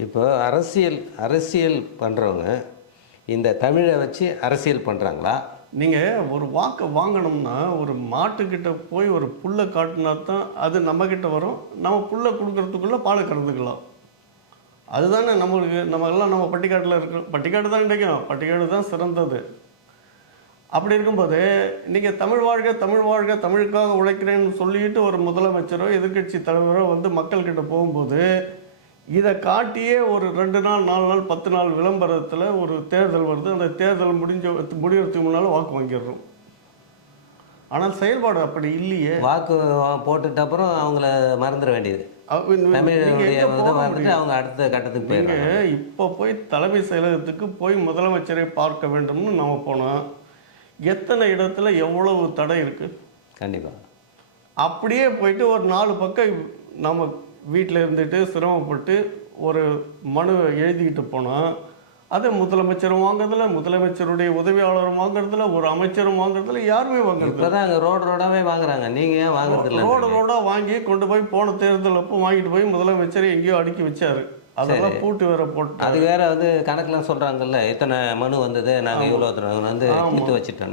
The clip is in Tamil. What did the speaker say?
இப்போ அரசியல் அரசியல் பண்ணுறவங்க இந்த தமிழை வச்சு அரசியல் பண்ணுறாங்களா நீங்கள் ஒரு வாக்கை வாங்கணும்னா ஒரு மாட்டுக்கிட்ட போய் ஒரு புல்லை காட்டினா தான் அது நம்மக்கிட்ட வரும். நம்ம புல்லை கொடுக்கறதுக்குள்ளே பாலை கறந்துக்கலாம். அதுதானே நம்மளுக்கு நம்ம எல்லாம் நம்ம பட்டிக்காட்டில் இருக்கோம் பட்டிக்காடு தான் கிடைக்கும் பட்டிக்காடு தான் சிறந்தது. அப்படி இருக்கும்போது நீங்கள் தமிழ் வாழ்க தமிழ் வாழ்க தமிழுக்காக உழைக்கிறேன்னு சொல்லிட்டு ஒரு முதலமைச்சரோ எதிர்க்கட்சி தலைவரோ வந்து மக்கள்கிட்ட போகும்போது இதை காட்டியே ஒரு ரெண்டு நாள் நாலு நாள் பத்து நாள் விளம்பரத்தில் ஒரு தேர்தல் வருது. அந்த தேர்தல் முடிஞ்ச முடியறதுக்கு முன்னால் வாக்கு வாங்கிடுறோம். ஆனால் செயல்பாடு அப்படி இல்லையே. வாக்கு போட்டுட்ட அப்புறம் அவங்கள மறந்துட வேண்டியது? அவங்க அடுத்த கட்டத்துக்கு போயிடுறாங்க. இப்போ போய் தலைமை செயலகத்துக்கு போய் முதலமைச்சரை பார்க்க வேண்டும்னு நாம போனோம் எத்தனை இடத்துல எவ்வளவு தடை இருக்கு? கண்டிப்பாக அப்படியே போயிட்டு ஒரு நாலு பக்கம் நம்ம வீட்டில் இருந்துட்டு சிரமப்பட்டு ஒரு மனு எழுதிக்கிட்டு போனோம் அதை முதலமைச்சரும் வாங்குறதில்ல முதலமைச்சருடைய உதவியாளரும் வாங்குறதில்ல ஒரு அமைச்சரும் வாங்குறதில்ல யாருமே வாங்குறது இப்போ தான் ரோடு ரோடாகவே வாங்குறாங்க. நீங்கள் ஏன் வாங்குறது ரோடு இல்லை ரோடா வாங்கி கொண்டு போய் போன தேர்தல் அப்போ வாங்கிட்டு போய் முதலமைச்சர் எங்கேயோ அடுக்கி வச்சாரு. அதெல்லாம் பூட்டு வேற போட்டு அது வேற வந்து கணக்கெலாம் சொல்கிறாங்கல்ல இத்தனை மனு வந்தது நாங்கள் இவ்வளோ வந்து. தீர்த்து வச்சுட்டோன்னு.